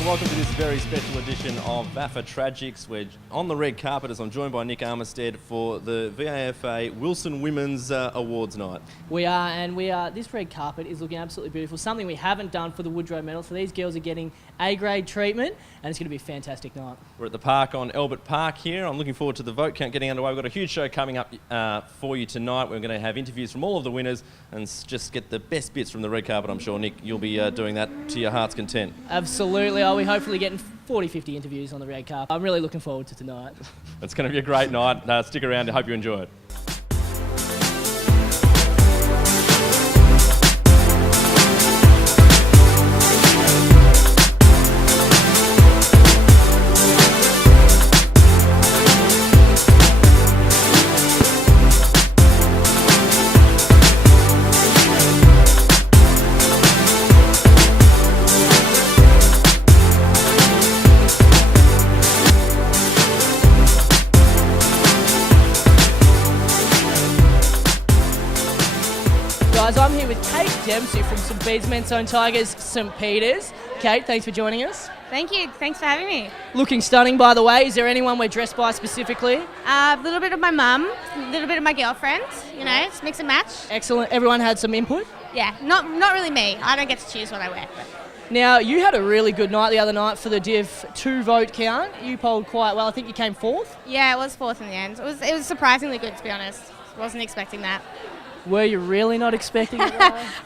everyone, welcome to this very special edition of VAFA Tragics. We're on the red carpet as I'm joined by Nick Armistead for the VAFA Wilson Women's Awards Night. We are, this red carpet is looking absolutely beautiful, something we haven't done for the Woodrow Medal, so these girls are getting A-grade treatment, and it's going to be a fantastic night. We're at the park on Albert Park here. I'm looking forward to the vote count getting underway. We've got a huge show coming up for you tonight. We're going to have interviews from all of the winners and just get the best bits from the red carpet. I'm sure, Nick, you'll be doing that to your heart's content. Absolutely. I'll be hopefully getting 40, 50 interviews on the red carpet. I'm really looking forward to tonight. It's going to be a great night. Stick around. I hope you enjoy it. Guys, I'm here with Kate Dempsey from St Bede's Men's Own Tigers, St Peters. Kate, thanks for joining us. Thank you. Thanks for having me. Looking stunning, by the way. Is there anyone we're dressed by specifically? A little bit of my mum, a little bit of my girlfriend. You know, it's mix and match. Excellent. Everyone had some input? Yeah, not really me. I don't get to choose what I wear. Now, you had a really good night the other night for the Div 2 vote count. You polled quite well. I think you came fourth. Yeah, it was fourth in the end. It was surprisingly good, to be honest. Wasn't expecting that. Were you really not expecting it?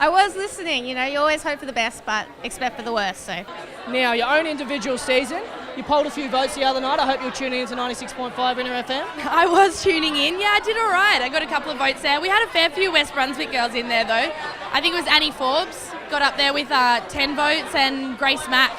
I was listening. You know, you always hope for the best, but expect for the worst. So. Now, your own individual season. You polled a few votes the other night. I hope you're tuning into 96.5 Inter FM. I was tuning in. Yeah, I did all right. I got a couple of votes there. We had a fair few West Brunswick girls in there, though. I think it was Annie Forbes got up there with 10 votes, and Grace Mack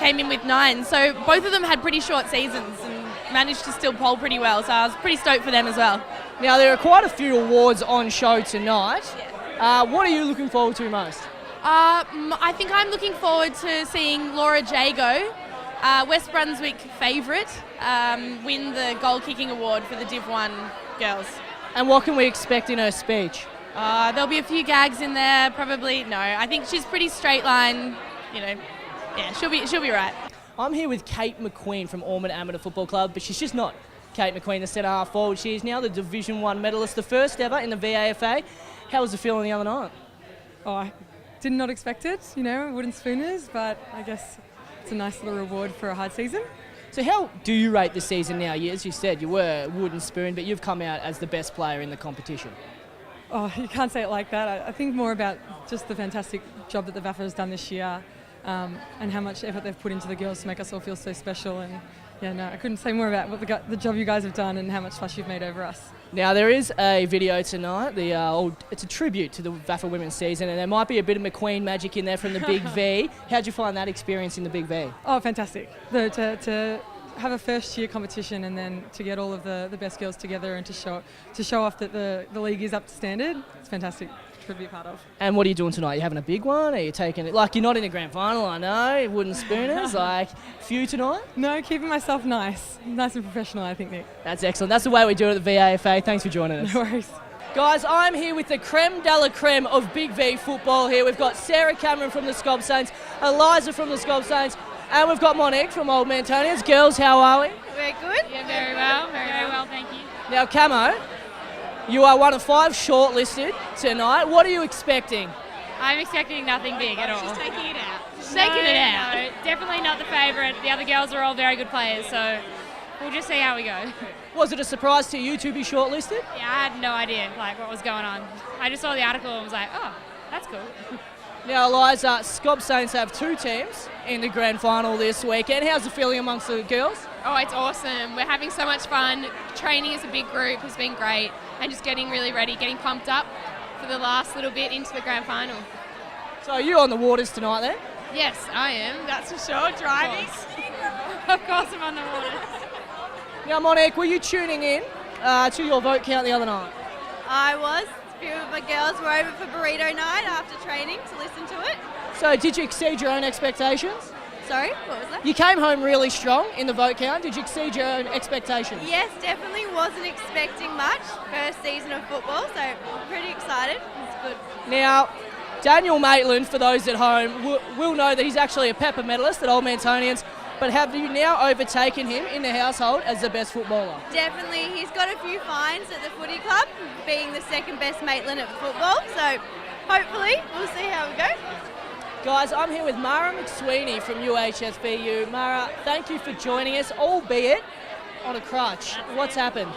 came in with 9. So both of them had pretty short seasons and managed to still poll pretty well. So I was pretty stoked for them as well. Now, there are quite a few awards on show tonight. Yeah. What are you looking forward to most? I think I'm looking forward to seeing Laura Jago, West Brunswick favourite, win the goal kicking award for the Div 1 girls. And what can we expect in her speech? There'll be a few gags in there, probably. No, I think she's pretty straight line. You know, yeah, she'll be right. I'm here with Kate McQueen from Ormond Amateur Football Club, but she's just not Kate McQueen, the centre-half forward. She is now the Division 1 medalist, the first ever in the VAFA. How was the feeling the other night? Oh, I did not expect it, you know, wooden spooners, but I guess it's a nice little reward for a hard season. So how do you rate the season now? As you said, you were wooden spoon, but you've come out as the best player in the competition. Oh, you can't say it like that. I think more about just the fantastic job that the VAFA has done this year, and how much effort they've put into the girls to make us all feel so special. And yeah, no, I couldn't say more about what the job you guys have done and how much fuss you've made over us. Now, there is a video tonight. It's a tribute to the VAFA women's season, and there might be a bit of McQueen magic in there from the Big V. How'd you find that experience in the Big V? Oh, fantastic. To have a first-year competition and then to get all of the best girls together and to show off that the league is up to standard, it's fantastic to be a part of. And what are you doing tonight? Are you having a big one? Are you taking it? Like, you're not in the grand final, I know, wooden spooners, like, few tonight? No, keeping myself nice and professional, I think, Nick. That's excellent. That's the way we do it at the VAFA. Thanks for joining us. No worries. Guys, I'm here with the creme de la creme of Big V football here. We've got Sarah Cameron from the Scob Saints, Eliza from the Scob Saints, and we've got Monique from Old Mantonians. Girls, how are we? We're good. Yeah, very well. Very well, thank you. Now, Camo, you are one of 5 shortlisted tonight. What are you expecting? I'm expecting nothing big at all. She's taking it out. Taking it out. No, definitely not the favourite. The other girls are all very good players, so we'll just see how we go. Was it a surprise to you to be shortlisted? Yeah, I had no idea what was going on. I just saw the article and was like, oh, that's cool. Now, Eliza, Scob Saints have 2 teams in the grand final this weekend. How's the feeling amongst the girls? Oh, it's awesome. We're having so much fun. Training as a big group has been great, and just getting really ready, getting pumped up for the last little bit into the grand final. So are you on the waters tonight then? Yes, I am, that's for sure. Driving. Of course I'm on the waters. Now, Monique, were you tuning in to your vote count the other night? I was. A few of my girls were over for burrito night after training to listen to it. So did you exceed your own expectations? Sorry, what was that? You came home really strong in the vote count. Did you exceed your own expectations? Yes, definitely wasn't expecting much. First season of football, so I'm pretty excited. It's good. Now, Daniel Maitland, for those at home, will know that he's actually a Pepper medalist at Old Mantonians. But have you now overtaken him in the household as the best footballer? Definitely. He's got a few fines at the footy club, being the second best Maitland at football. So hopefully we'll see how we go. Guys, I'm here with Mara McSweeney from UHSBU. Mara, thank you for joining us, albeit on a crutch. What's happened?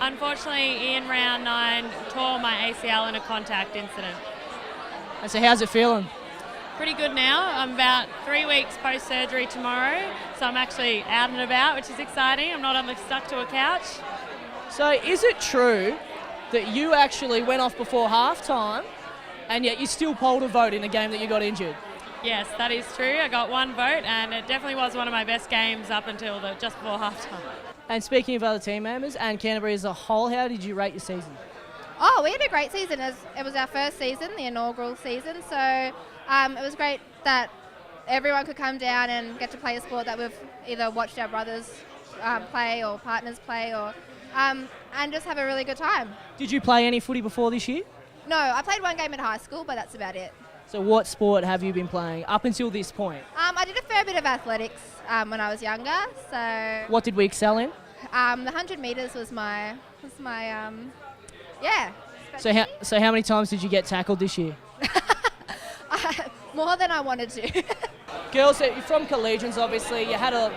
Unfortunately, in round 9, tore my ACL in a contact incident. And so how's it feeling? Pretty good now. I'm about 3 weeks post-surgery tomorrow, so I'm actually out and about, which is exciting. I'm not stuck to a couch. So is it true that you actually went off before half-time and yet you still polled a vote in the game that you got injured? Yes, that is true. I got 1 vote, and it definitely was one of my best games up until just before half-time. And speaking of other team members and Canterbury as a whole, how did you rate your season? Oh, we had a great season. It was our first season, the inaugural season, so it was great that everyone could come down and get to play a sport that we've either watched our brothers play or partners play, or and just have a really good time. Did you play any footy before this year? No, I played 1 game at high school, but that's about it. So what sport have you been playing up until this point? I did a fair bit of athletics when I was younger. So What did we excel in? the 100 metres was my yeah. So how many times did you get tackled this year? More than I wanted to. Girls, you're from Collegians, obviously. You had a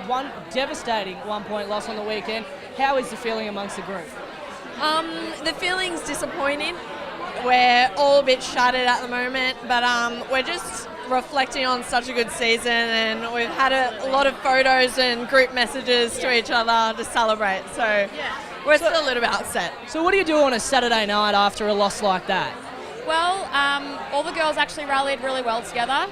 devastating 1-point loss on the weekend. How is the feeling amongst the group? The feeling's disappointing. We're all a bit shattered at the moment, but we're just reflecting on such a good season, and we've had a lot of photos and group messages to each other to celebrate. So we're still a little bit upset. So what do you do on a Saturday night after a loss like that? Well, all the girls actually rallied really well together.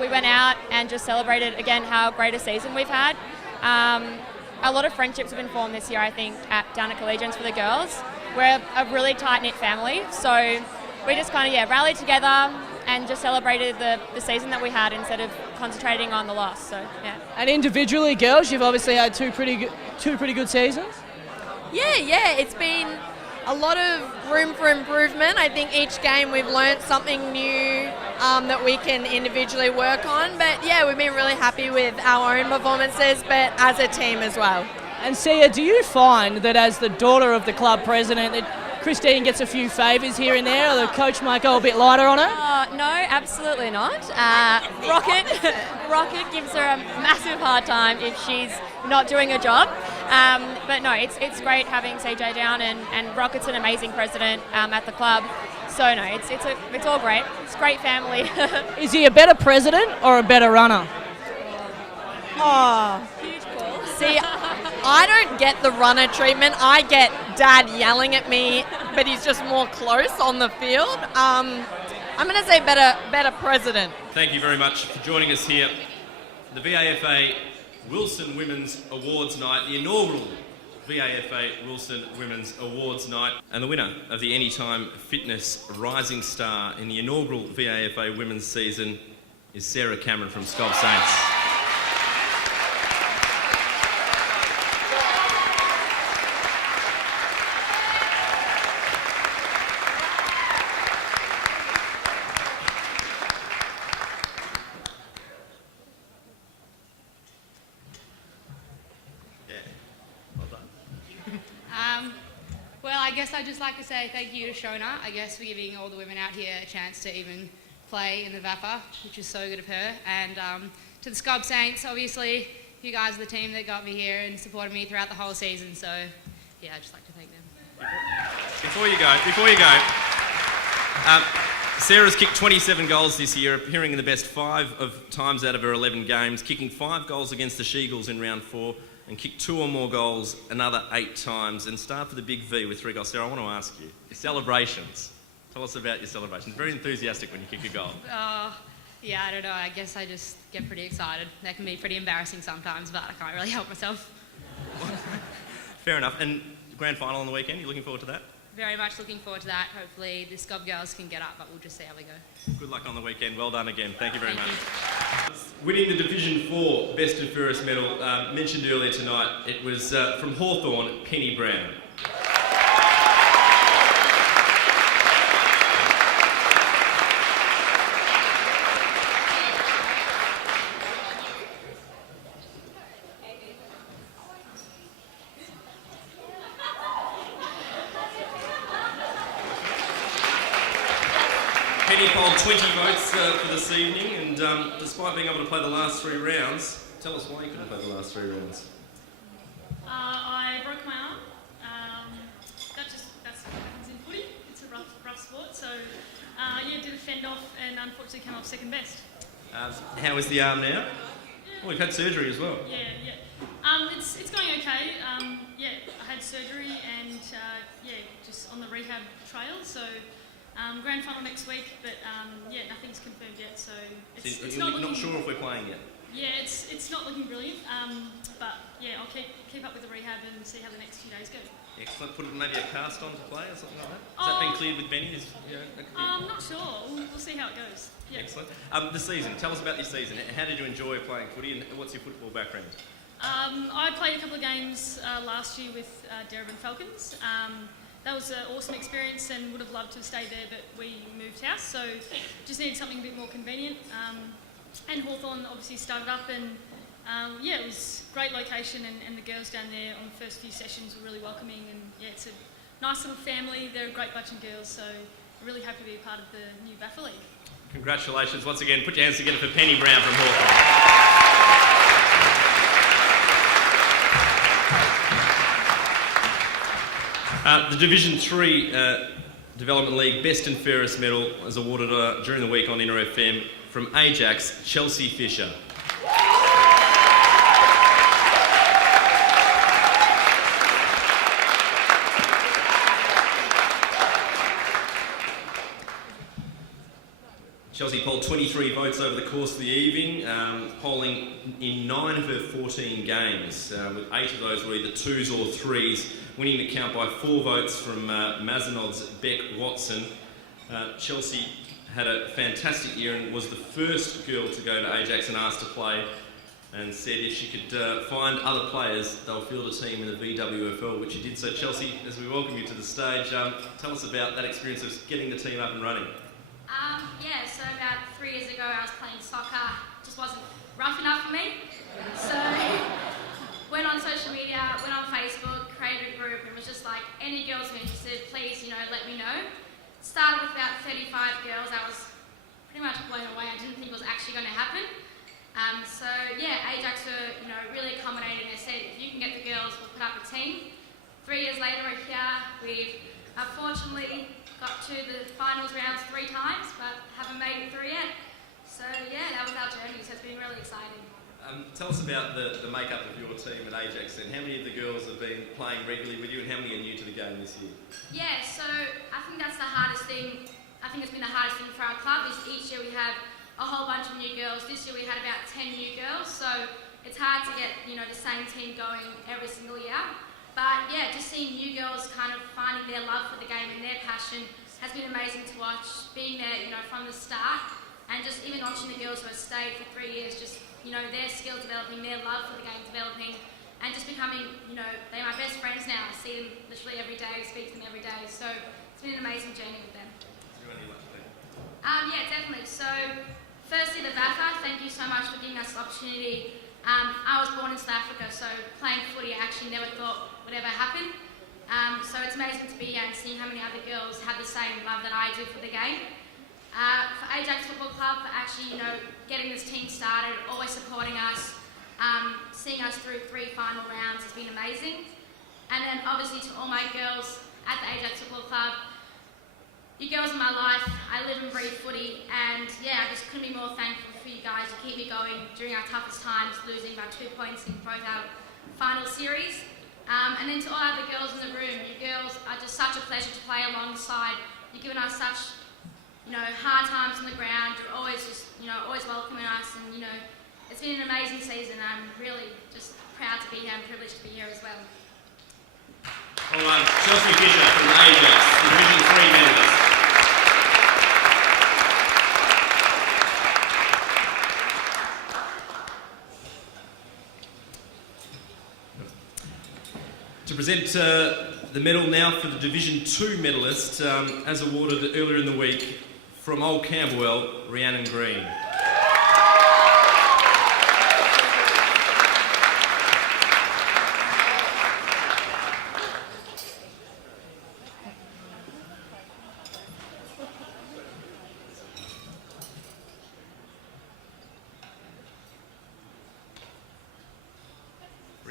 We went out and just celebrated, again, how great a season we've had. A lot of friendships have been formed this year, I think, down at Collegians for the girls. We're a really tight-knit family, so we just kind of, rallied together and just celebrated the season that we had instead of concentrating on the loss. So, yeah. And individually, girls, you've obviously had two pretty good seasons. Yeah, it's been a lot of room for improvement. I think each game we've learnt something new that we can individually work on. But yeah, we've been really happy with our own performances, but as a team as well. And Sia, do you find that as the daughter of the club president that Christine gets a few favours here and there, or the coach might go a bit lighter on her? No, absolutely not. Rocket gives her a massive hard time if she's not doing her job. But no, it's great having CJ down, and Rocket's an amazing president at the club. So no, it's all great. It's a great family. Is he a better president or a better runner? Oh, Huge call. see, I don't get the runner treatment. I get Dad yelling at me, but he's just more close on the field. I'm going to say better president. Thank you very much for joining us here. The VAFA Wilson Women's Awards Night, the inaugural VAFA Wilson Women's Awards Night. And the winner of the Anytime Fitness Rising Star in the inaugural VAFA Women's season is Sarah Cameron from Scob Saints. Well, I guess I'd just like to say thank you to Shona, I guess, for giving all the women out here a chance to even play in the VAFA, which is so good of her. And to the Scob Saints, obviously, you guys are the team that got me here and supported me throughout the whole season. So, yeah, I'd just like to thank them. Before you go, Sarah's kicked 27 goals this year, appearing in the best 5 times out of her 11 games, kicking 5 goals against the She-Eagles in round 4, and kicked 2 or more goals another 8 times, and starred for the Big V with 3 goals. Sarah, I want to ask you, your celebrations. Tell us about your celebrations. Very enthusiastic when you kick a goal. Yeah, I don't know. I guess I just get pretty excited. That can be pretty embarrassing sometimes, but I can't really help myself. Fair enough. And grand final on the weekend, you looking forward to that? Very much looking forward to that. Hopefully the Scob girls can get up, but we'll just see how we go. Good luck on the weekend. Well done again. Thank you very much. Winning the Division 4 Best and Fairest medal, mentioned earlier tonight, it was from Hawthorn, Penny Brown. Penny polled 20 votes for this evening, and despite being able to play the last 3 rounds, tell us why you couldn't play the last 3 rounds. I broke my arm. That's what happens in footy. It's a rough sport. So did a fend off and unfortunately came off second best. How is the arm now? Well, we've had surgery as well. Yeah. It's going okay. I had surgery and just on the rehab trail. So grand final next week, but nothing's confirmed yet. So it's not looking. Not sure if we're playing yet. Yeah, it's not looking brilliant. But I'll keep up with the rehab and see how the next few days go. Excellent. Put maybe a cast on to play or something like that. Has that been cleared with Benny? I'm not sure. We'll see how it goes. Yeah. Excellent. The season. Tell us about your season. How did you enjoy playing footy, and what's your football background? I played a couple of games last year with Darebin Falcons. That was an awesome experience and would have loved to have stayed there, but we moved house, so just needed something a bit more convenient. And Hawthorn obviously started up, and it was a great location, and the girls down there on the first few sessions were really welcoming, and it's a nice little family. They're a great bunch of girls, so I'm really happy to be a part of the new VAFA League. Congratulations once again. Put your hands together for Penny Brown from Hawthorn. The Division 3 Development League Best and Fairest Medal was awarded during the week on Inter FM from Ajax, Chelsea Fisher. Chelsea polled 23 votes over the course of the evening, polling in 9 of her 14 games, with 8 of those were either 2s or 3s, winning the count by 4 votes from Mazenod's Beck Watson. Chelsea had a fantastic year and was the first girl to go to Ajax and ask to play, and said if she could find other players, they'll field a team in the VWFL, which she did. So Chelsea, as we welcome you to the stage, tell us about that experience of getting the team up and running. So about 3 years ago I was playing soccer, just wasn't rough enough for me. So went on social media, went on Facebook, created a group, and was just like, any girls who are interested, please, let me know. Started with about 35 girls. I was pretty much blown away. I didn't think it was actually going to happen. Ajax were, really accommodating. They said, if you can get the girls, we'll put up a team. 3 years later, we're here. We've unfortunately got to the finals rounds 3 times, but haven't made it through yet. So that was our journey, so it's been really exciting. Tell us about the makeup of your team at Ajax, and how many of the girls have been playing regularly with you, and how many are new to the game this year? Yeah, so I think that's the hardest thing. I think it's been the hardest thing for our club, is each year we have a whole bunch of new girls. This year we had about 10 new girls, so it's hard to get the same team going every single year. But just seeing new girls kind of finding their love for the game and their passion has been amazing to watch. Being there, from the start, and just even watching the girls who have stayed for 3 years, just their skills developing, their love for the game developing, and just becoming, they're my best friends now. I see them literally every day, speak to them every day. So it's been an amazing journey with them. Definitely. So firstly, the VAFA, thank you so much for giving us the opportunity. I was born in South Africa, so playing footy I actually never thought would ever happen. So it's amazing to be here and seeing how many other girls have the same love that I do for the game. For Ajax Football Club, for actually, getting this team started, always supporting us, seeing us through 3 final rounds has been amazing. And then obviously to all my girls at the Ajax Football Club, you girls in my life, I live and breathe footy, and I just couldn't be more thankful for you guys. You keep me going during our toughest times, losing by 2 points in both our final series. And then to all other girls in the room, you girls are just such a pleasure to play alongside. You've given us such, hard times on the ground. You're always always welcoming us, and it's been an amazing season. I'm really just proud to be here and privileged to be here as well. All right, Chelsea Fisher from Ajax, Division 3 medalist. To present the medal now for the Division 2 medalist, as awarded earlier in the week from Old Camberwell, Rhiannon Green.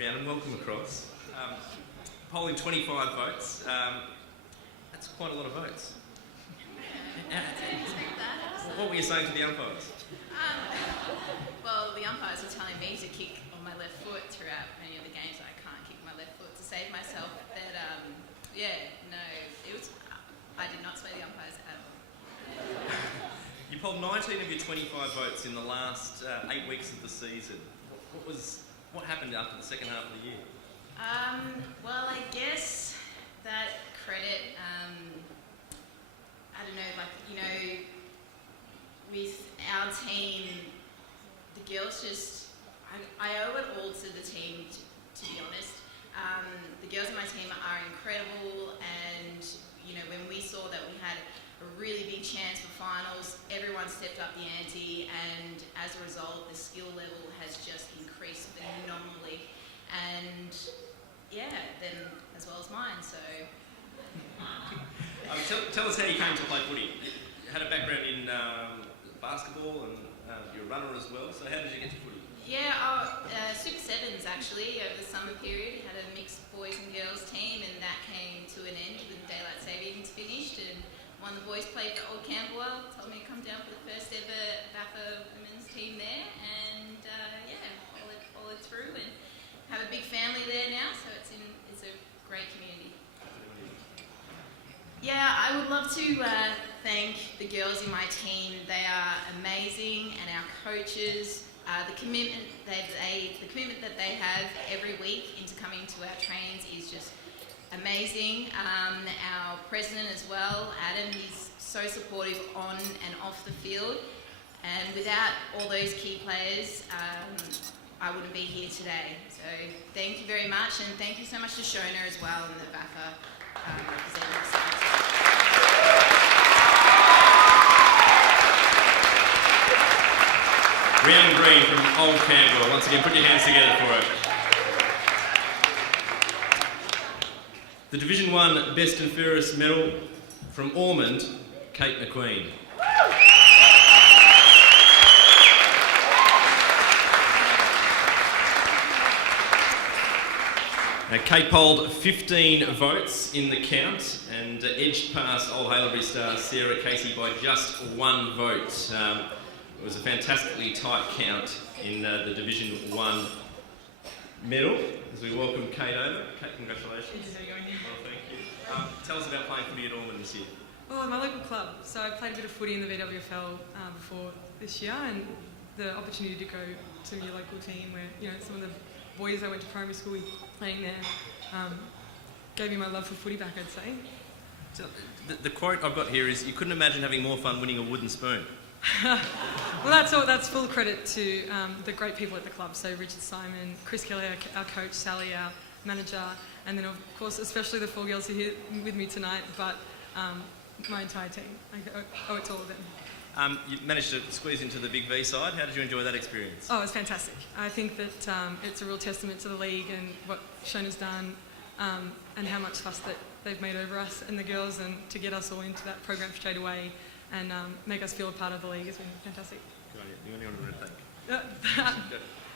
round and welcome across. Polling 25 votes. That's quite a lot of votes. What were you saying to the umpires? Well, the umpires were telling me to kick on my left foot throughout many of the games. I can't kick my left foot to save myself. But I did not sway the umpires at all. You polled 19 of your 25 votes in the last 8 weeks of the season. What happened after the second half of the year? Well, I guess that credit, I don't know, with our team, the girls just, I owe it all to the team, to be honest. The girls on my team are incredible, and, when we saw that we had a really big chance for finals, everyone stepped up the ante, and as a result, the skill level has just increased phenomenally. And then as well as mine, so. Tell us how you came to play footy. You had a background in basketball and you're a runner as well, so how did you get to footy? Super Sevens actually, over the summer period, had a mixed boys and girls team, and that came to an end when daylight savings finished, and one of the boys played for Old Camberwell, told me to come down for the first ever VAFA women's team there, and followed through and have a big family there now, so it's a great community. Yeah, I would love to thank the girls in my team. They are amazing, and our coaches. The commitment that they have every week into coming to our trainings is just amazing. Our president as well, Adam, he's so supportive on and off the field. And without all those key players, I wouldn't be here today. So thank you very much, and thank you so much to Shona as well and the VAFA representatives. Round green from Old Camberwell. Once again, put your hands together for it. The Division 1 Best and Fairest medal from Ormond, Kate MACQUEEN. Now, Kate polled 15 votes in the count and edged past Old Haileybury star Sarah Casey by just 1 vote. It was a fantastically tight count in the Division 1 medal as we welcome Kate over. Kate, congratulations. How are you going? Well, thank you. Tell us about playing footy at Ormond this year. Well, my local club. So I played a bit of footy in the VWFL before this year, and the opportunity to go to your local team where, some of the boys I went to primary school with playing there gave me my love for footy back, I'd say. So the quote I've got here is, you couldn't imagine having more fun winning a wooden spoon. Well, that's full credit to the great people at the club. So Richard Simon, Chris Kelly, our coach, Sally, our manager, and then of course especially the 4 girls who are here with me tonight, but my entire team. I owe it to all of them. You managed to squeeze into the Big V side. How did you enjoy that experience? Oh, it was fantastic. I think that it's a real testament to the league and what Shona's done, and how much fuss that they've made over us and the girls, and to get us all into that program straight away and make us feel a part of the league has been fantastic. Good on you. The only one to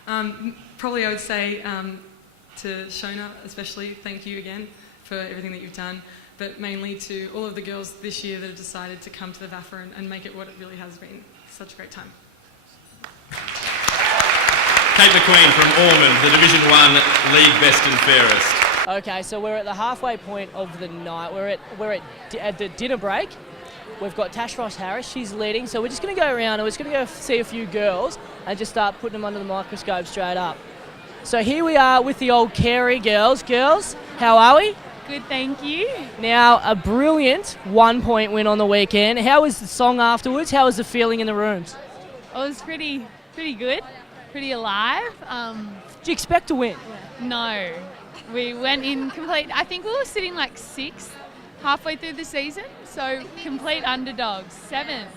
thank. Probably I would say to Shona especially, thank you again for everything that you've done, but mainly to all of the girls this year that have decided to come to the VAFA and make it what it really has been. Such a great time. Kate MACQUEEN from Ormond, the Division 1 League Best and Fairest. Okay, so we're at the halfway point of the night. We're at the dinner break. We've got Tash Ross Harris, she's leading, so we're just going to go around and we're just going to go see a few girls and just start putting them under the microscope straight up. So here we are with the old Carey girls. Girls, how are we? Good, thank you. Now, a brilliant 1-point win on the weekend. How was the song afterwards? How was the feeling in the rooms? It was pretty good, pretty alive. Did you expect to win? No. We went in complete, I think we were sitting like 6th halfway through the season, so complete underdogs, 7th.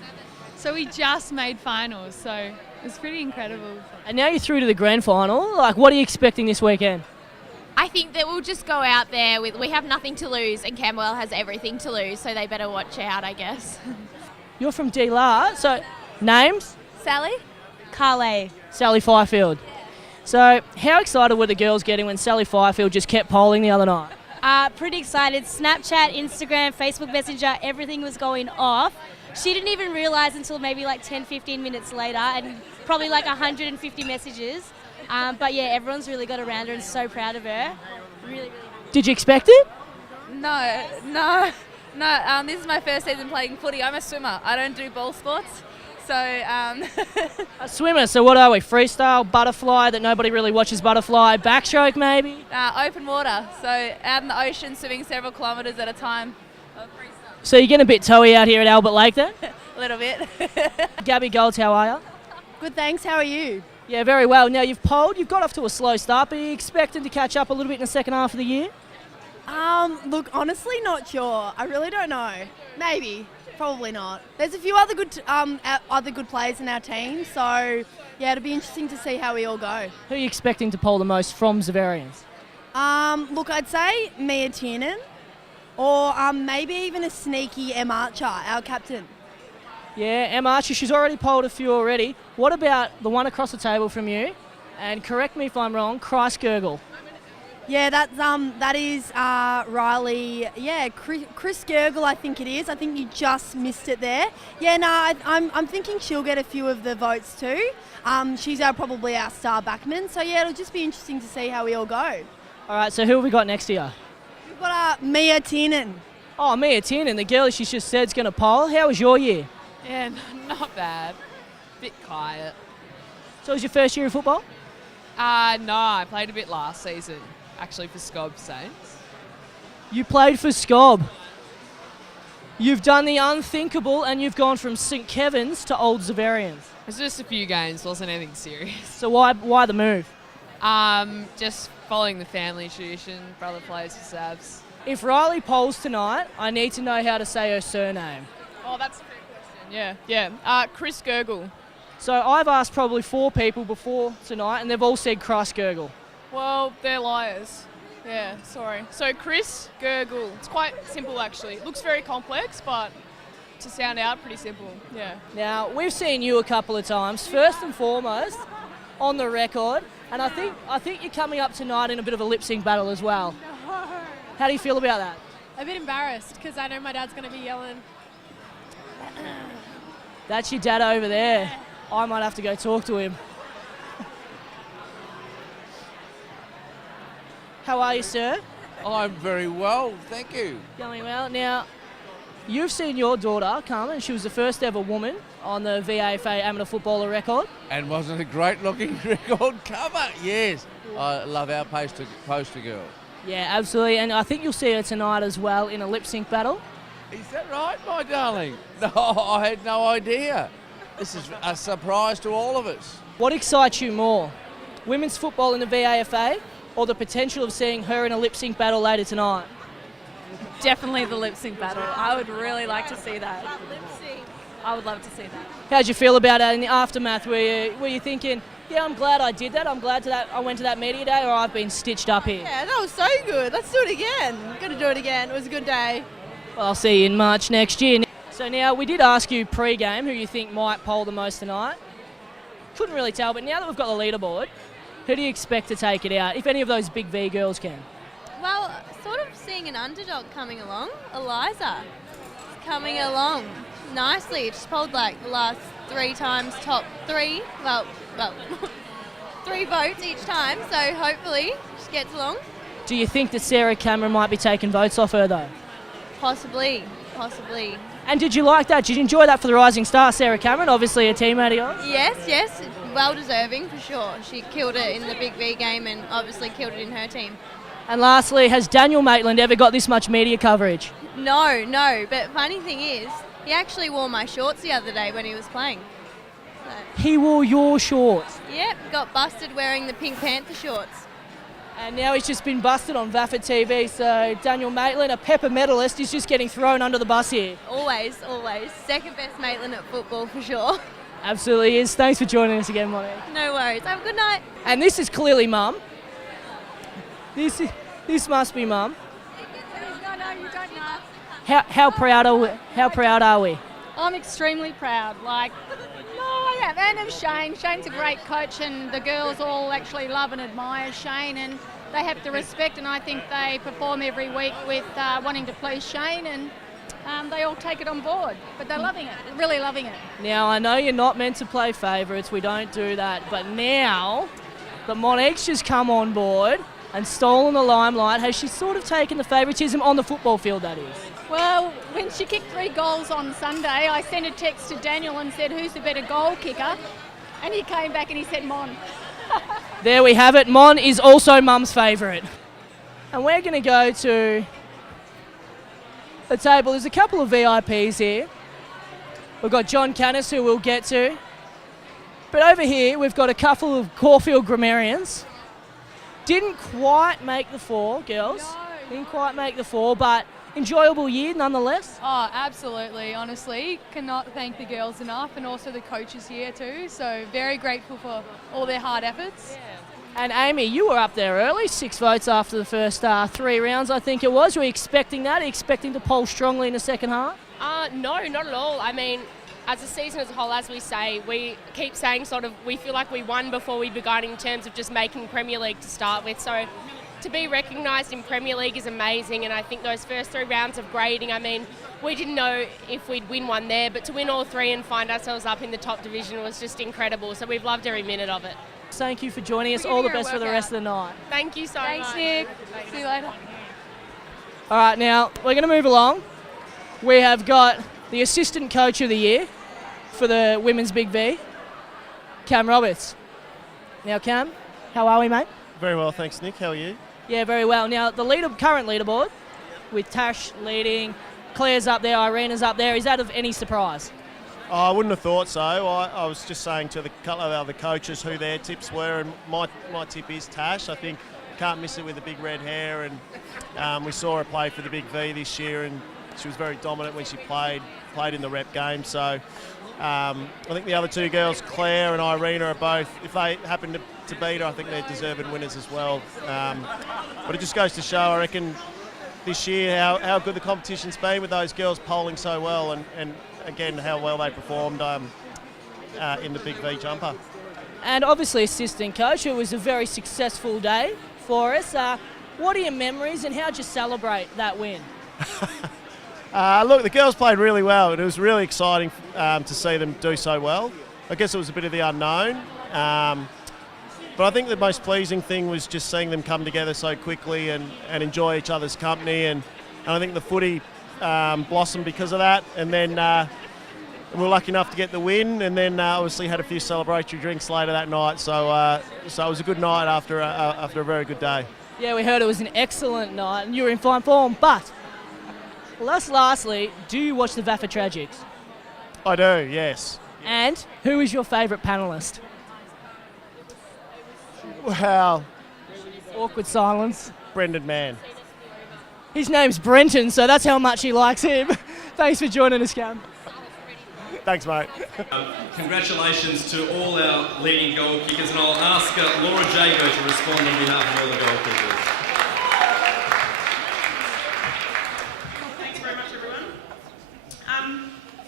So we just made finals, so it was pretty incredible. And now you're through to the grand final. Like, what are you expecting this weekend? I think that we'll just go out there with, we have nothing to lose and Camberwell has everything to lose, so they better watch out, I guess. You're from DLAR, so names? Sally? Carlay. Sally Fifield. So, how excited were the girls getting when Sally Firefield just kept polling the other night? Pretty excited. Snapchat, Instagram, Facebook Messenger, everything was going off. She didn't even realise until maybe like 10, 15 minutes later, and probably like 150 messages. But yeah, everyone's really got around her and so proud of her. Really, really. Did you expect it? No. This is my first season playing footy. I'm a swimmer. I don't do ball sports. So, A swimmer, so what are we? Freestyle, butterfly, that nobody really watches butterfly, backstroke maybe? open water. So out in the ocean, swimming several kilometres at a time. So you're getting a bit toey out here at Albert Lake then? A little bit. Gabby Golds, how are you? Good, thanks. How are you? Yeah, very well. Now you've polled, you've got off to a slow start, but are you expecting to catch up a little bit in the second half of the year? Look, honestly, not sure. I really don't know. Maybe, probably not. There's a few other good players in our team, so yeah, it'll be interesting to see how we all go. Who are you expecting to poll the most from Zavarians? Look, I'd say Mia Tiernan, or maybe even a sneaky Em Archer, our captain. Yeah, Em Archer, she's already polled a few already. What about the one across the table from you? And correct me if I'm wrong, Christ Gurgle. Yeah, that is Riley. Yeah, Chris Gurgle, I think it is. I think you just missed it there. Yeah, no, I'm thinking she'll get a few of the votes too. She's probably our star backman. So yeah, it'll just be interesting to see how we all go. All right, so who have we got next to you? We've got Mia Tiernan. Oh, Mia Tiernan, the girl she just said is going to poll. How was your year? Yeah, not bad. Bit quiet. So it was your first year of football? No, I played a bit last season, actually for Scob Saints. You played for Scob. You've done the unthinkable and you've gone from St Kevin's to Old Zavarians. It's just a few games, wasn't anything serious. So why the move? Just following the family tradition, brother plays for Savs. If Riley polls tonight, I need to know how to say her surname. Oh, that's a fair question. Yeah. Chris Gurgle. So I've asked probably 4 people before tonight and they've all said Christ Gurgle. Well, they're liars. Yeah, sorry. So Chris Gurgle. It's quite simple actually. It looks very complex, but to sound out, pretty simple. Yeah. Now, we've seen you a couple of times, first and foremost, on the record, and I think you're coming up tonight in a bit of a lip sync battle as well. How do you feel about that? A bit embarrassed because I know my dad's going to be yelling. That's your dad over there. I might have to go talk to him. How are you, sir? I'm very well, thank you. Going well. Now, you've seen your daughter come, and she was the first ever woman on the VAFA amateur footballer record. And wasn't it a great looking record cover? Yes. I love our poster girl. Yeah, absolutely. And I think you'll see her tonight as well in a lip sync battle. Is that right, my darling? No, I had no idea. This is a surprise to all of us. What excites you more? Women's football in the VAFA or the potential of seeing her in a lip sync battle later tonight? Definitely the lip sync battle. I would really like to see that. I would love to see that. How'd you feel about it in the aftermath? Were you thinking, yeah, I'm glad I did that, I'm glad I went to that media day, or I've been stitched up here? Yeah, that was so good. Let's do it again. Going to do it again. It was a good day. Well, I'll see you in March next year. So now, we did ask you pre-game who you think might poll the most tonight. Couldn't really tell, but now that we've got the leaderboard, who do you expect to take it out, if any of those big V girls can? Well, sort of seeing an underdog coming along, Eliza. Coming along nicely. She's polled like the last 3 times top 3. Well, 3 votes each time, so hopefully she gets along. Do you think that Sarah Cameron might be taking votes off her though? Possibly. And did you like that? Did you enjoy that for the Rising Star, Sarah Cameron? Obviously a teammate of yours. Yes. Well deserving for sure. She killed it in the Big V game and obviously killed it in her team. And lastly, has Daniel Maitland ever got this much media coverage? No. But funny thing is, he actually wore my shorts the other day when he was playing. So. He wore your shorts? Yep, got busted wearing the Pink Panther shorts. And now he's just been busted on VAFA TV, so Daniel Maitland, a Pepper medalist, is just getting thrown under the bus here. Always. Second best Maitland at football for sure. Absolutely is. Thanks for joining us again, Monique. No worries. Have a good night. And this is clearly Mum. This must be Mum. No, you don't know. How proud are we? I'm extremely proud. No, I Yeah, and of Shane. Shane's a great coach, and the girls all actually love and admire Shane, and they have the respect, and I think they perform every week with wanting to please Shane, and they all take it on board. But they're loving it, really loving it. Now, I know you're not meant to play favourites. We don't do that. But now that MONIQUE's just come on board and stolen the limelight, has she sort of taken the favouritism on the football field, that is? Well, when she kicked 3 goals on Sunday, I sent a text to Daniel and said, who's the better goal kicker? And he came back and he said, Mon. There we have it. Mon is also Mum's favourite. And we're going to go to the table. There's a couple of VIPs here. We've got John Canis, who we'll get to. But over here, we've got a couple of Caulfield grammarians. Didn't quite make the 4, girls. No. Didn't quite make the 4, but enjoyable year nonetheless. Oh, absolutely. Honestly, cannot thank the girls enough, and also the coaches here too. So very grateful for all their hard efforts. And Amy, you were up there early, 6 votes after the first 3 rounds, I think it was. Were you expecting that? Are you expecting to poll strongly in the second half? No, not at all. I mean, as a season as a whole, as we say, we keep saying sort of we feel like we won before we begun in terms of just making Premier League to start with. So to be recognised in Premier League is amazing, and I think those first 3 rounds of grading, I mean, we didn't know if we'd win one there, but to win all 3 and find ourselves up in the top division was just incredible. So we've loved every minute of it. Thank you for joining us. All the best for the rest of the night. Thank you so much. Thanks, Nick. See you later. All right, now we're going to move along. We have got the Assistant Coach of the Year for the Women's Big V, Cam Roberts. Now, Cam, how are we, mate? Very well, thanks, Nick. How are you? Yeah, very well. Now, the current leaderboard with Tash leading, Claire's up there, Irina's up there. Is that of any surprise? I wouldn't have thought so. I was just saying to the couple of other coaches who their tips were, and my tip is Tash. I think can't miss it with the big red hair, and we saw her play for the Big V this year, and she was very dominant when she played in the rep game. So I think the other 2 girls, Claire and Irina, are both, if they happen to beat her, I think they're deserving winners as well. But it just goes to show, I reckon, this year how good the competition's been with those girls polling so well, and again, how well they performed in the Big V jumper. And obviously, Assistant Coach, it was a very successful day for us. What are your memories, and how'd you celebrate that win? Look, the girls played really well. It was really exciting to see them do so well. I guess it was a bit of the unknown. But I think the most pleasing thing was just seeing them come together so quickly and enjoy each other's company. And I think the footy blossomed because of that. And then we were lucky enough to get the win, and then obviously had a few celebratory drinks later that night. So it was a good night after a very good day. Yeah, we heard it was an excellent night, and you were in fine form. But lastly, do you watch the VAFA Tragics? I do, yes. And who is your favourite panellist? Well, awkward silence. Brendan Mann. His name's Brenton, so that's how much he likes him. Thanks for joining us, Cam. Thanks, mate. Congratulations to all our leading goal kickers, and I'll ask Laura Jago to respond on behalf of all the goal kickers. Thanks very much, everyone.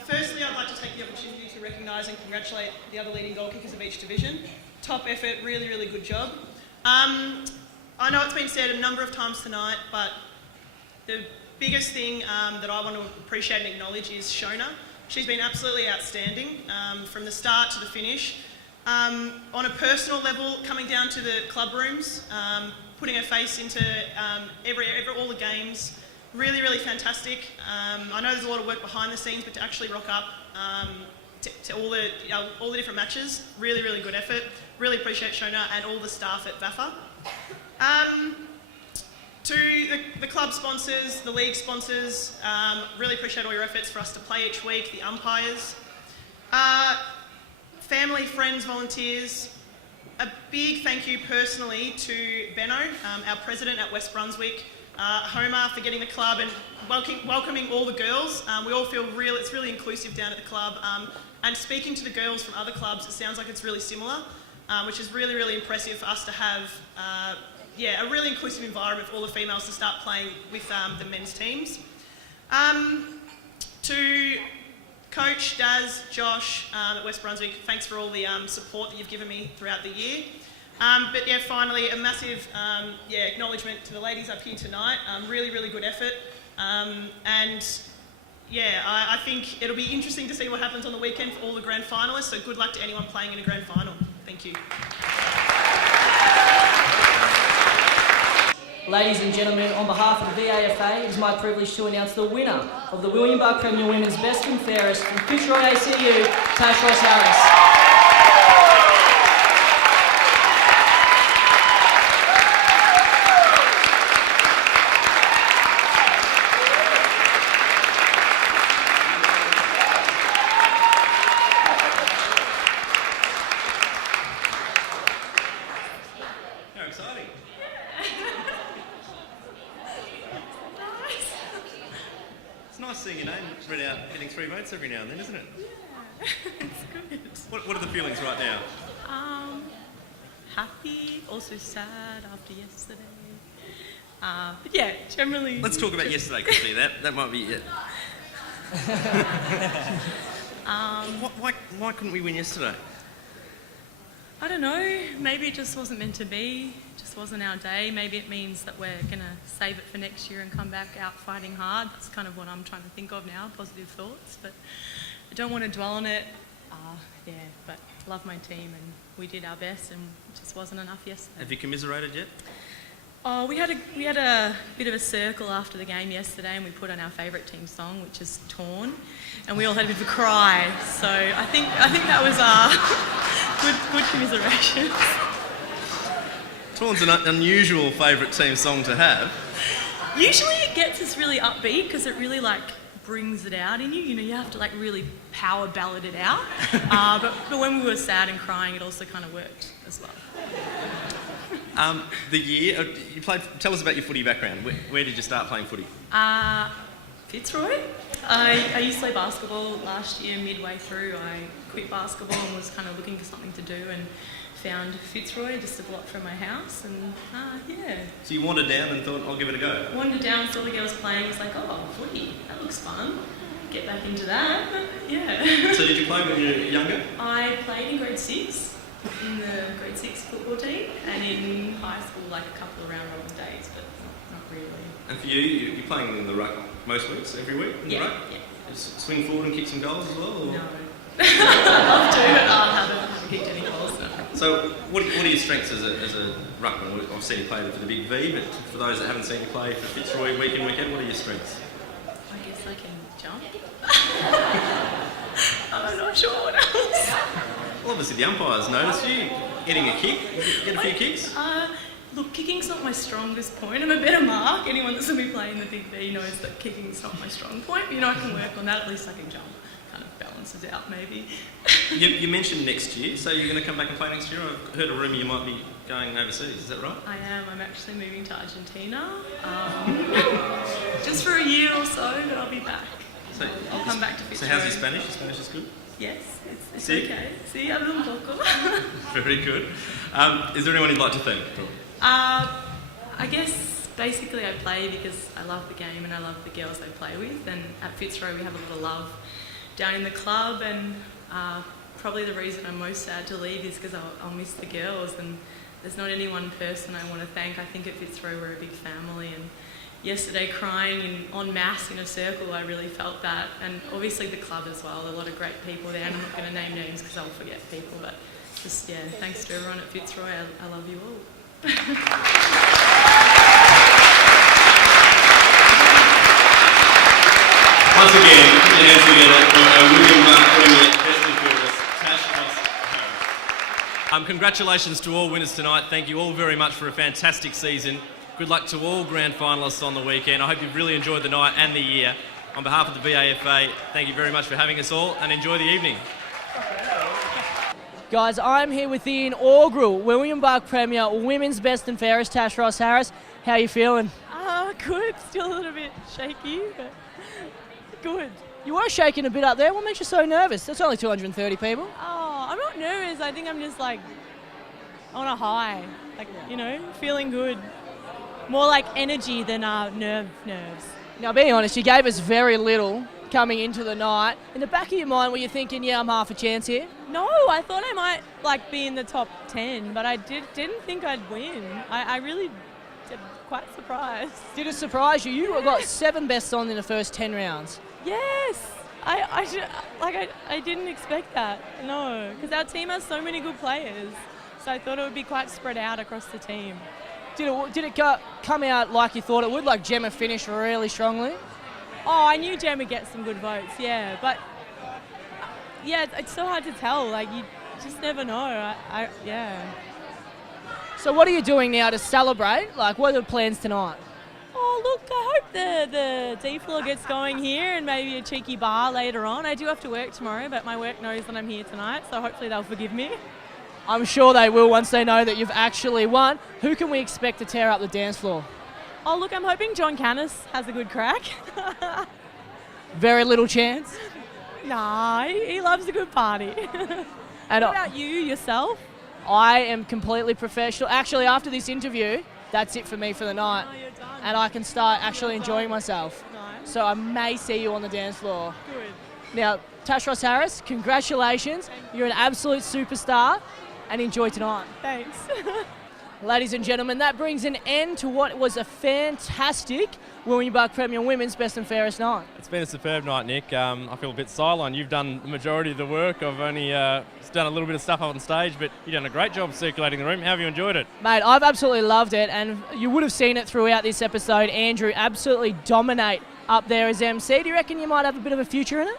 Firstly, I'd like to take the opportunity to recognise and congratulate the other leading goal kickers of each division. Top effort, really, really good job. I know it's been said a number of times tonight, but the biggest thing that I want to appreciate and acknowledge is Shona. She's been absolutely outstanding from the start to the finish. On a personal level, coming down to the club rooms, putting her face into all the games, really, really fantastic. I know there's a lot of work behind the scenes, but to actually rock up to all the different matches, really, really good effort. Really appreciate Shona and all the staff at VAFA. To the club sponsors, the league sponsors, really appreciate all your efforts for us to play each week, the umpires. Family, friends, volunteers. A big thank you personally to Benno, our president at West Brunswick, Homer for getting the club and welcoming all the girls. We all feel it's really inclusive down at the club. And speaking to the girls from other clubs, it sounds like it's really similar, which is really, really impressive for us to have a really inclusive environment for all the females to start playing with the men's teams. To Coach, Daz, Josh at West Brunswick, thanks for all the support that you've given me throughout the year. But yeah, finally, a massive acknowledgement to the ladies up here tonight. Really, really good effort. And yeah, I think it'll be interesting to see what happens on the weekend for all the grand finalists. So good luck to anyone playing in a grand final. Thank you. Ladies and gentlemen, on behalf of the VAFA, it is my privilege to announce the winner of the William Barr Premier Women's Best and Fairest from Fitzroy ACU, Tash Ross Harris. Every now and then, isn't it? Yeah, it's good. What are the feelings right now? Happy, also sad after yesterday. But yeah, generally... Let's talk about yesterday, quickly. That might be it. Why couldn't we win yesterday? I don't know. Maybe it just wasn't meant to be. It just wasn't our day. Maybe it means that we're going to save it for next year and come back out fighting hard. That's kind of what I'm trying to think of now, positive thoughts. But I don't want to dwell on it. But love my team and we did our best and it just wasn't enough yesterday. Have you commiserated yet? Oh, we had a bit of a circle after the game yesterday and we put on our favourite team song, which is Torn, and we all had a bit of a cry. So I think that was good commiserations. Torn's an unusual favourite team song to have. Usually it gets us really upbeat because it really brings it out in you. You know, you have to really power ballad it out. But when we were sad and crying, it also kind of worked as well. The year you played. Tell us about your footy background. Where did you start playing footy? Fitzroy. I used to play basketball last year. Midway through, I quit basketball and was kind of looking for something to do and found Fitzroy just a block from my house. And yeah. So you wandered down and thought, I'll give it a go. Wandered down, saw the girls playing. Was like, oh, footy. That looks fun. Get back into that. But, yeah. So did you play when you were younger? I played in grade 6. In the grade 6 football team, and in high school, a couple of round robin days, but not really. And for you, you're playing in the ruck most weeks, every week in the ruck? Yeah. Just swing forward and kick some goals as well? Or? No. I'd love to, but I haven't kicked any goals. No. So, what are your strengths as a ruckman? I've seen you play for the Big V, but for those that haven't seen you play for Fitzroy week in, week out, what are your strengths? I guess I can jump. I'm not sure what else. Well, obviously the umpires notice you getting a kick. Get a few kicks. Look, kicking's not my strongest point. I'm a better mark. Anyone that's going to be playing the Big V knows that kicking's not my strong point. But, I can work on that. At least I can jump. Kind of balances out, maybe. You mentioned next year, so you're going to come back and play next year? I've heard a rumour you might be going overseas. Is that right? I am. I'm actually moving to Argentina. Just for a year or so, but I'll be back. So I'll come back to Fitzroy. So how's your Spanish? Your Spanish is good? Yes, it's Sí? okay. Sí, hablo un poco. Very good. Is there anyone you'd like to thank? I guess basically I play because I love the game and I love the girls I play with, and at Fitzroy we have a lot of love down in the club, and probably the reason I'm most sad to leave is because I'll miss the girls, and there's not any one person I want to thank. I think at Fitzroy we're a big family, and yesterday crying en masse in a circle, I really felt that. And obviously the club as well, a lot of great people there, and I'm not going to name names because I'll forget people, but just, thanks to everyone at Fitzroy, I love you all. Once again, put your hands together for William Barr Premier Best and Fairest, Tash Ross Harris. Congratulations to all winners tonight. Thank you all very much for a fantastic season. Good luck to all grand finalists on the weekend. I hope you've really enjoyed the night and the year. On behalf of the VAFA, thank you very much for having us all, and enjoy the evening. Guys, I'm here with the inaugural William Barr Premier Women's Best and Fairest, Tash Ross Harris. How are you feeling? Good. Still a little bit shaky, but good. You were shaking a bit up there. What makes you so nervous? That's only 230 people. Oh, I'm not nervous. I think I'm just on a high. Feeling good. More like energy than nerves. Now, being honest, you gave us very little. coming into the night. In the back of your mind, were you thinking, yeah, I'm half a chance here? No, I thought I might be in the top 10, but I didn't think I'd win. I really did, quite surprised. Did it surprise you? You got 7 bests on in the first 10 rounds. Yes. I didn't expect that. No, because our team has so many good players. So I thought it would be quite spread out across the team. Did it come out like you thought it would? Like Gemma finished really strongly? Oh, I knew Jem would get some good votes, yeah. But, yeah, it's so hard to tell. Like, you just never know. Yeah. So what are you doing now to celebrate? Like, what are the plans tonight? Oh, look, I hope the D floor gets going here and maybe a cheeky bar later on. I do have to work tomorrow, but my work knows that I'm here tonight, so hopefully they'll forgive me. I'm sure they will once they know that you've actually won. Who can we expect to tear up the dance floor? Oh, look, I'm hoping John Canis has a good crack. Very little chance? Nah, he loves a good party. And what about you, yourself? I am completely professional. Actually, after this interview, that's it for me for the night. Oh, you're done. And I can start actually enjoying myself. Nice. So I may see you on the dance floor. Good. Now, Tash Ross Harris, congratulations. You're an absolute superstar. And enjoy tonight. Thanks. Ladies and gentlemen, that brings an end to what was a fantastic William Buck Premier Women's Best and Fairest night. It's been a superb night, Nick. I feel a bit sidelined. You've done the majority of the work. I've only done a little bit of stuff up on stage, but you've done a great job circulating the room. How have you enjoyed it? Mate, I've absolutely loved it, and you would have seen it throughout this episode. Andrew absolutely dominate up there as MC. Do you reckon you might have a bit of a future in it?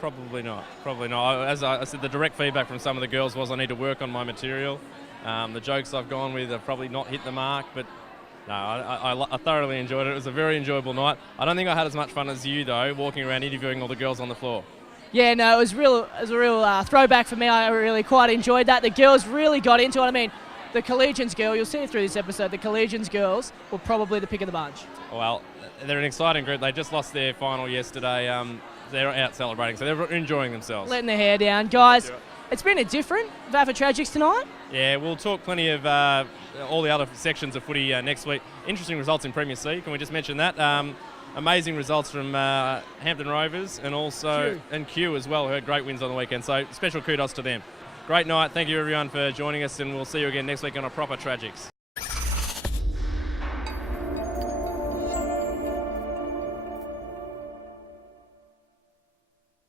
Probably not. Probably not. As I said, the direct feedback from some of the girls was I need to work on my material. The jokes I've gone with have probably not hit the mark, but no, I thoroughly enjoyed it. It was a very enjoyable night. I don't think I had as much fun as you, though, walking around interviewing all the girls on the floor. Yeah, no, it was a real throwback for me. I really quite enjoyed that. The girls really got into it. I mean, the Collegians girl, you'll see it through this episode, the Collegians girls were probably the pick of the bunch. Well, they're an exciting group. They just lost their final yesterday. They're out celebrating, so they're enjoying themselves. Letting their hair down. Guys, it's been a different VAFA Tragics tonight. Yeah, we'll talk plenty of all the other sections of footy next week. Interesting results in Premier C, can we just mention that? Amazing results from Hampton Rovers and also Q as well, who had great wins on the weekend. So special kudos to them. Great night. Thank you everyone for joining us, and we'll see you again next week on a proper Tragics.